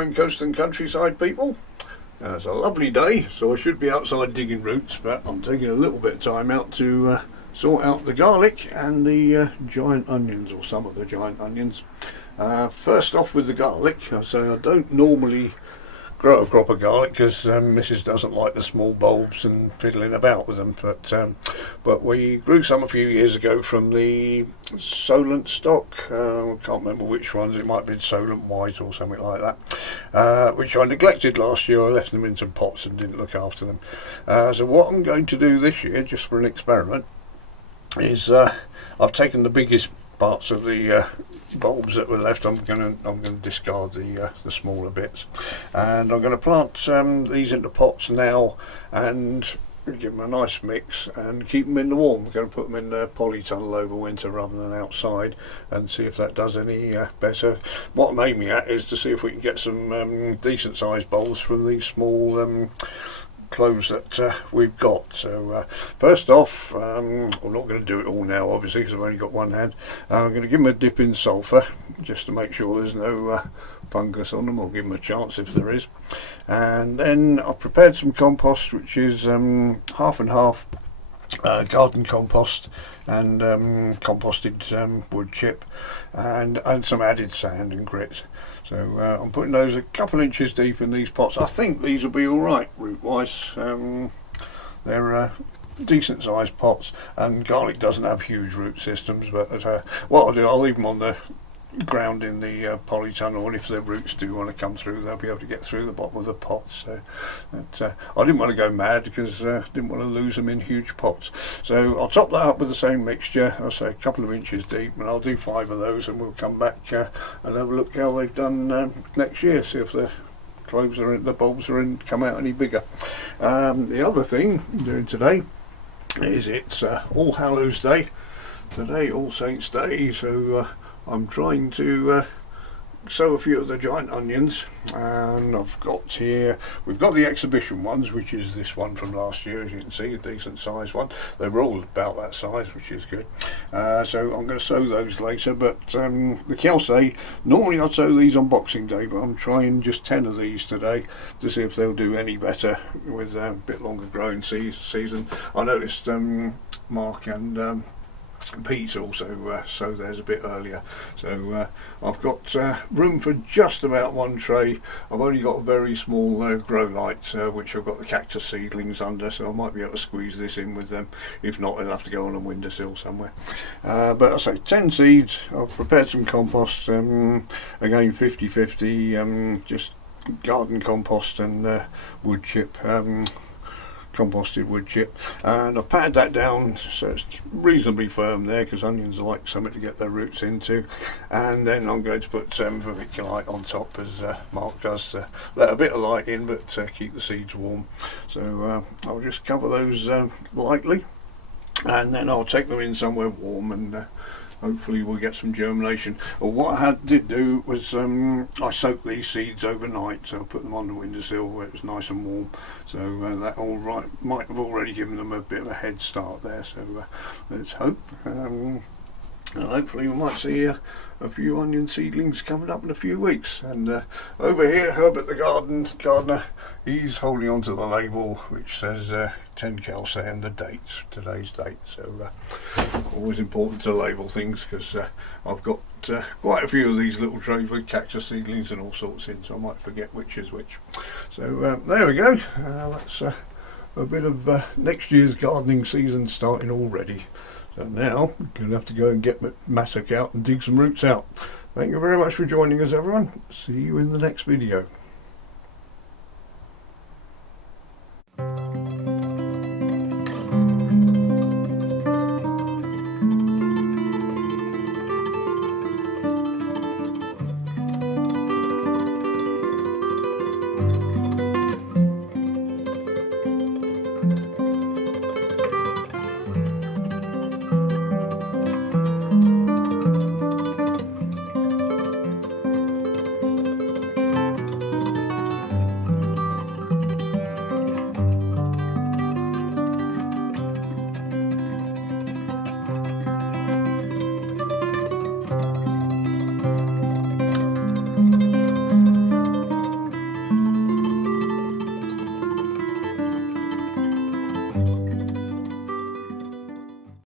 morning, coast and countryside people. It's a lovely day, so I should be outside digging roots, but I'm taking a little bit of time out to sort out the garlic and the giant onions, or some of the giant onions. First off with the garlic, I say I don't normally grow a crop of garlic because Mrs. doesn't like the small bulbs and fiddling about with them, but we grew some a few years ago from the Solent stock. I can't remember which ones, it might have been Solent White or something like that, which I neglected last year. I left them in some pots and didn't look after them. So what I'm going to do this year, just for an experiment, is I've taken the biggest parts of the bulbs that were left. I'm going to discard the smaller bits, and I'm going to plant these into pots now and give them a nice mix and keep them in the warm. I'm going to put them in the polytunnel over winter rather than outside, and see if that does any better. What I'm aiming at is to see if we can get some decent sized bulbs from these small cloves that we've got. So first off, I'm not going to do it all now obviously because I've only got one hand. I'm going to give them a dip in sulphur just to make sure there's no fungus on them, or give them a chance if there is. And then I've prepared some compost, which is half and half garden compost and composted wood chip and some added sand and grit. So I'm putting those a couple inches deep in these pots. I think these will be alright root wise. They're decent sized pots, and garlic doesn't have huge root systems, but what I'll do, I'll leave them on the ground in the polytunnel, and if their roots do want to come through, they'll be able to get through the bottom of the pots. So I didn't want to go mad because I didn't want to lose them in huge pots. So I'll top that up with the same mixture, I'll say a couple of inches deep, and I'll do 5 of those, and we'll come back and have a look how they've done next year, see if the cloves are in, the bulbs are in, come out any bigger. The other thing I'm doing today is it's All Hallows Day today, All Saints Day, so I'm trying to sow a few of the giant onions, and I've got here, we've got the exhibition ones, which is this one from last year, as you can see, a decent sized one. They were all about that size, which is good. So I'm going to sow those later, but the Kelsey, normally I'd sow these on Boxing Day, but I'm trying just 10 of these today to see if they'll do any better with a bit longer growing season. I noticed Mark and Pete also sow theirs a bit earlier, so I've got room for just about one tray. I've only got a very small grow light which I've got the cactus seedlings under, so I might be able to squeeze this in with them. If not, it'll have to go on a windowsill somewhere. But I say 10 seeds. I've prepared some compost, again 50-50, just garden compost and wood chip, composted wood chip, and I've patted that down so it's reasonably firm there, because onions like something to get their roots into. And then I'm going to put some vermiculite on top, as Mark does, to let a bit of light in but keep the seeds warm. So I'll just cover those lightly, and then I'll take them in somewhere warm, and hopefully we'll get some germination. Well, what I did do was I soaked these seeds overnight, so I put them on the windowsill where it was nice and warm. So that might have already given them a bit of a head start there. So let's hope. And hopefully we might see a few onion seedlings coming up in a few weeks. And over here, Herbert the gardener, he's holding on to the label which says 10 Kelsey and the dates, today's date. So always important to label things, because I've got quite a few of these little trays with cactus seedlings and all sorts in, so I might forget which is which. So there we go. That's a bit of next year's gardening season starting already. So now I'm going to have to go and get my mattock out and dig some roots out. Thank you very much for joining us, everyone. See you in the next video.